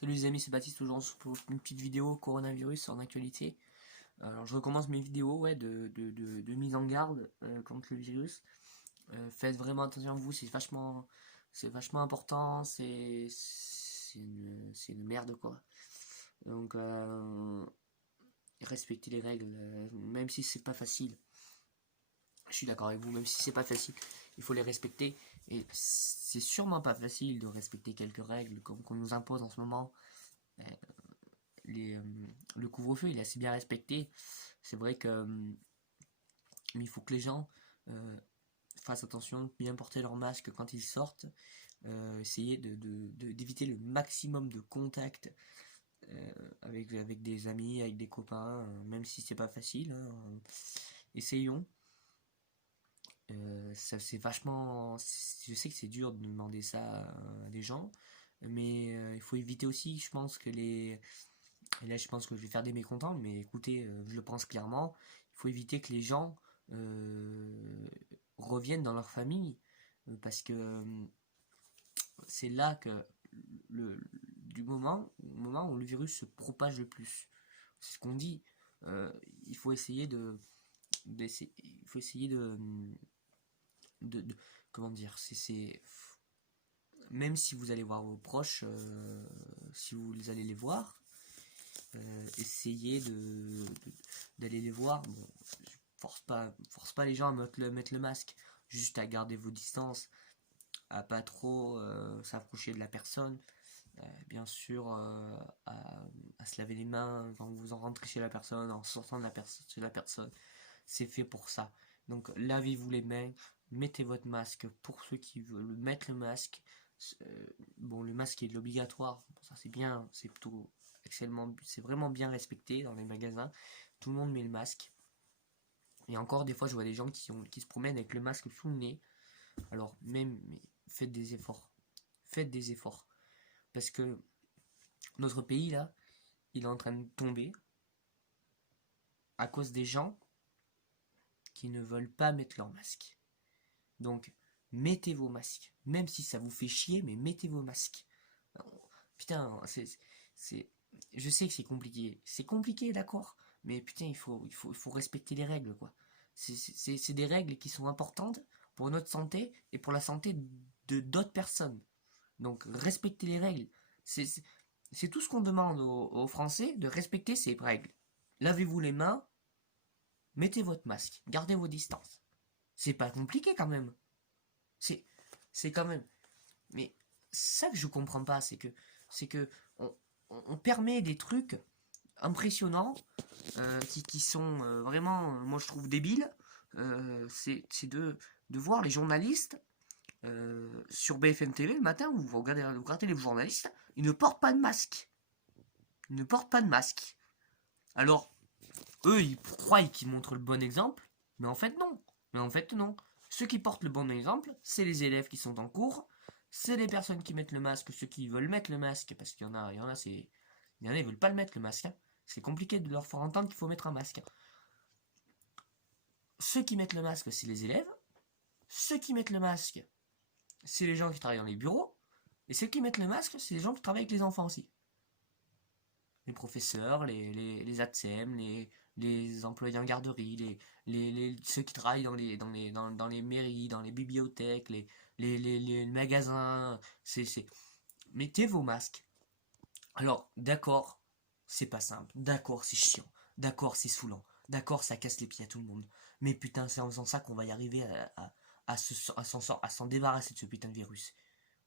Salut les amis, c'est Baptiste aujourd'hui pour une petite vidéo coronavirus en actualité. Alors je recommence mes vidéos de mise en garde contre le virus. Faites vraiment attention à vous, c'est vachement important, c'est une merde quoi. Donc respectez les règles, même si c'est pas facile. Je suis d'accord avec vous, même si c'est pas facile, il faut les respecter. Et c'est sûrement pas facile de respecter quelques règles comme qu'on nous impose en ce moment. Euh, les, euh, le couvre-feu il est assez bien respecté. C'est vrai que il faut que les gens fassent attention, bien porter leur masque quand ils sortent, essayer d'éviter le maximum de contact avec des amis, avec des copains, même si c'est pas facile. Hein, essayons. Ça c'est vachement. Je sais que c'est dur de demander ça à des gens, mais il faut éviter aussi, je pense que les et là, je pense que je vais faire des mécontents, mais écoutez, je le pense clairement. Il faut éviter que les gens reviennent dans leur famille, parce que c'est là que le, au moment où le virus se propage le plus. C'est ce qu'on dit. Euh, il faut essayer il faut essayer de comment dire, même si vous allez voir vos proches, si vous allez les voir, essayez d'aller les voir. Bon, force pas les gens à mettre le masque, juste à garder vos distances, à pas trop s'approcher de la personne. Bien sûr, à se laver les mains quand vous en rentrez chez la personne, en sortant chez la personne. C'est fait pour ça. Donc lavez-vous les mains, mettez votre masque pour ceux qui veulent mettre le masque. Bon, le masque est obligatoire, ça c'est bien, c'est plutôt excellent, c'est vraiment bien respecté dans les magasins. Tout le monde met le masque. Et encore des fois, je vois des gens qui se promènent avec le masque sous le nez. Alors même, mais faites des efforts, faites des efforts, parce que notre pays là, il est en train de tomber à cause des gens qui ne veulent pas mettre leur masque. Donc, mettez vos masques. Même si ça vous fait chier, mais mettez vos masques. Putain, c'est, je sais que c'est compliqué. C'est compliqué, d'accord. Mais putain, il faut respecter les règles, quoi. C'est des règles qui sont importantes pour notre santé et pour la santé de d'autres personnes. Donc, respectez les règles. C'est tout ce qu'on demande aux Français, de respecter ces règles. Lavez-vous les mains, mettez votre masque, gardez vos distances. C'est pas compliqué quand même. C'est, c'est quand même. Mais ça que je comprends pas, c'est que on permet des trucs impressionnants qui sont vraiment, moi je trouve débiles. C'est de voir les journalistes sur BFM TV le matin, où vous regardez les journalistes, ils ne portent pas de masque. Ils ne portent pas de masque. Alors, eux, ils croient qu'ils montrent le bon exemple, mais en fait non. Mais en fait non. Ceux qui portent le bon exemple, c'est les élèves qui sont en cours, c'est les personnes qui mettent le masque, ceux qui veulent mettre le masque, parce il y en a, ils veulent pas le mettre le masque. Hein. C'est compliqué de leur faire entendre qu'il faut mettre un masque. Ceux qui mettent le masque, c'est les élèves. Ceux qui mettent le masque, c'est les gens qui travaillent dans les bureaux. Et ceux qui mettent le masque, c'est les gens qui travaillent avec les enfants aussi. Les professeurs, les ATSEM, les employés en garderie, ceux qui travaillent dans les mairies, dans les bibliothèques, les magasins. Mettez vos masques. Alors, d'accord, c'est pas simple. D'accord, c'est chiant. D'accord, c'est saoulant. D'accord, ça casse les pieds à tout le monde. Mais putain, c'est en faisant ça qu'on va y arriver à s'en débarrasser de ce putain de virus.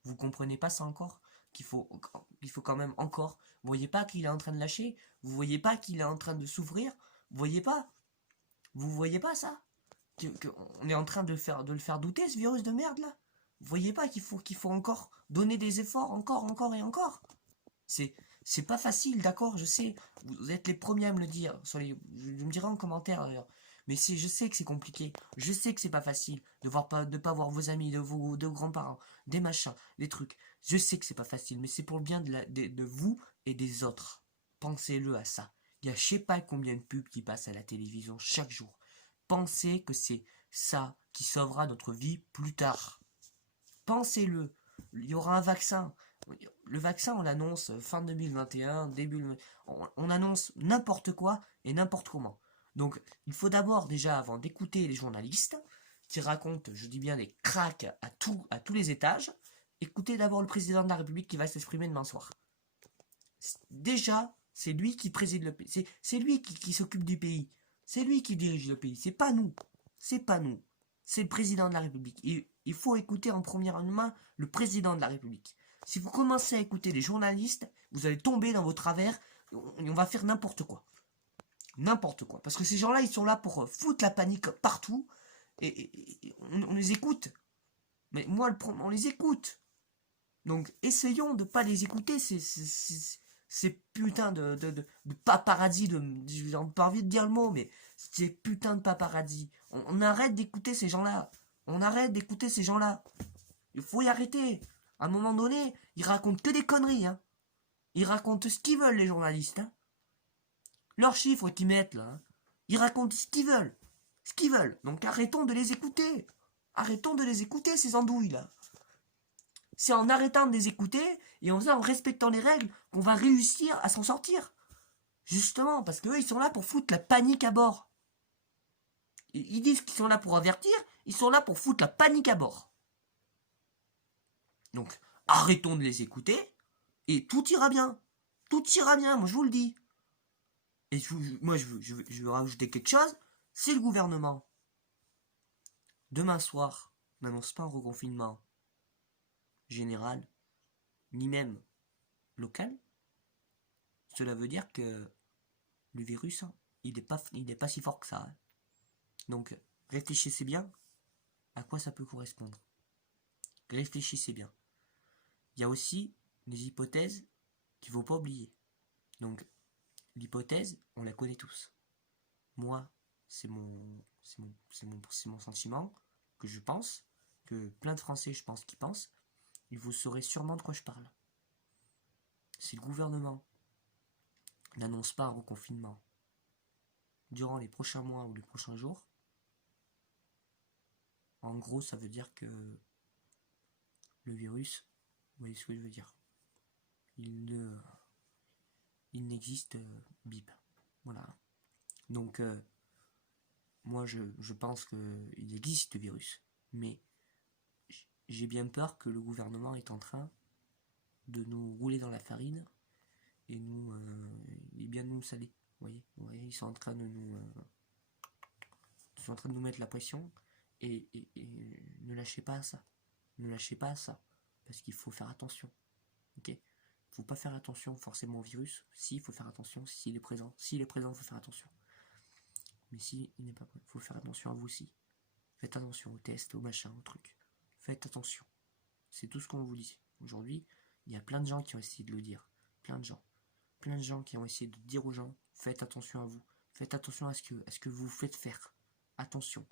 Vous comprenez pas ça encore? Il faut quand même encore. Vous voyez pas qu'il est en train de lâcher? Vous voyez pas qu'il est en train de s'ouvrir? Vous voyez pas? Vous voyez pas ça? On est en train de le faire douter, ce virus de merde là? Vous voyez pas qu'il faut encore donner des efforts, encore et encore? C'est, c'est pas facile, d'accord, je sais. Vous êtes les premiers à me le dire. Je me dirai en commentaire d'ailleurs. Mais je sais que c'est compliqué. Je sais que c'est pas facile de pas voir vos amis, de vos grands-parents, des machins, des trucs. Je sais que c'est pas facile, mais c'est pour le bien de vous et des autres. Pensez-le à ça. Il y a je sais pas combien de pubs qui passent à la télévision chaque jour. Pensez que c'est ça qui sauvera notre vie plus tard. Pensez-le. Il y aura un vaccin. Le vaccin, on l'annonce fin 2021, on annonce n'importe quoi et n'importe comment. Donc, il faut d'abord, déjà, avant d'écouter les journalistes, qui racontent, je dis bien, des cracks à tous les étages, écoutez d'abord le président de la République qui va s'exprimer demain soir. Déjà, c'est lui qui préside le pays. C'est lui qui s'occupe du pays. C'est lui qui dirige le pays. C'est pas nous. C'est pas nous. C'est le président de la République. Il faut écouter en première main le président de la République. Si vous commencez à écouter les journalistes, vous allez tomber dans vos travers. On va faire n'importe quoi. N'importe quoi. Parce que ces gens-là, ils sont là pour foutre la panique partout. Et on les écoute. Mais moi, on les écoute. Donc, essayons de pas les écouter. Ces putains de paparazzi. J'ai pas envie de dire le mot, mais ces putains de paparazzi. On arrête d'écouter ces gens-là. On arrête d'écouter ces gens-là. Il faut y arrêter. À un moment donné, ils racontent que des conneries. Hein. Ils racontent ce qu'ils veulent, les journalistes. Hein. Leurs chiffres qu'ils mettent là. Hein. Ils racontent ce qu'ils veulent. Ce qu'ils veulent. Donc arrêtons de les écouter. Arrêtons de les écouter, ces andouilles là. C'est en arrêtant de les écouter et en respectant les règles qu'on va réussir à s'en sortir. Justement, parce qu'eux, ils sont là pour foutre la panique à bord. Ils disent qu'ils sont là pour avertir, ils sont là pour foutre la panique à bord. Donc, arrêtons de les écouter et tout ira bien. Tout ira bien, moi je vous le dis. Et moi je veux rajouter quelque chose, c'est le gouvernement. Demain soir, n'annonce pas un reconfinement général, ni même local. Cela veut dire que le virus, il n'est pas si fort que ça. Hein. Donc, réfléchissez bien à quoi ça peut correspondre. Réfléchissez bien. Il y a aussi des hypothèses qu'il ne faut pas oublier. Donc, l'hypothèse, on la connaît tous. Moi, c'est mon sentiment que je pense, que plein de Français, je pense, qui pensent. Et vous saurez sûrement de quoi je parle. Si le gouvernement n'annonce pas un reconfinement durant les prochains mois ou les prochains jours, en gros, ça veut dire que le virus, vous voyez ce que je veux dire, il n'existe bip. Voilà. Donc, moi, je pense qu'il existe le virus, mais j'ai bien peur que le gouvernement est en train de nous rouler dans la farine et bien nous saler. Vous voyez, ils sont en train de nous mettre la pression et ne lâchez pas à ça. Ne lâchez pas à ça parce qu'il faut faire attention. Ok, faut pas faire attention forcément au virus. Si, il faut faire attention s'il est présent. S'il est présent, il faut faire attention. Mais si il n'est pas présent, il faut faire attention à vous aussi. Faites attention aux tests, aux machins, aux trucs. Faites attention. C'est tout ce qu'on vous dit. Aujourd'hui, il y a plein de gens qui ont essayé de le dire. Plein de gens. Plein de gens qui ont essayé de dire aux gens, faites attention à vous. Faites attention à ce que vous faites faire. Attention.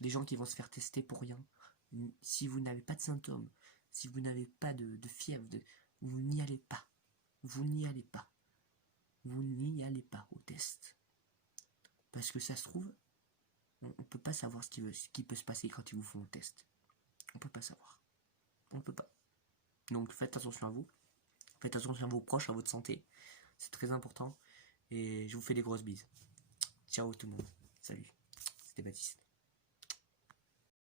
Des gens qui vont se faire tester pour rien. Si vous n'avez pas de symptômes, si vous n'avez pas de fièvre, vous n'y allez pas. Vous n'y allez pas. Vous n'y allez pas au test. Parce que ça se trouve, on ne peut pas savoir ce qui peut se passer quand ils vous font le test. On ne peut pas savoir. On ne peut pas. Donc faites attention à vous. Faites attention à vos proches, à votre santé. C'est très important. Et je vous fais des grosses bises. Ciao tout le monde. Salut. C'était Baptiste.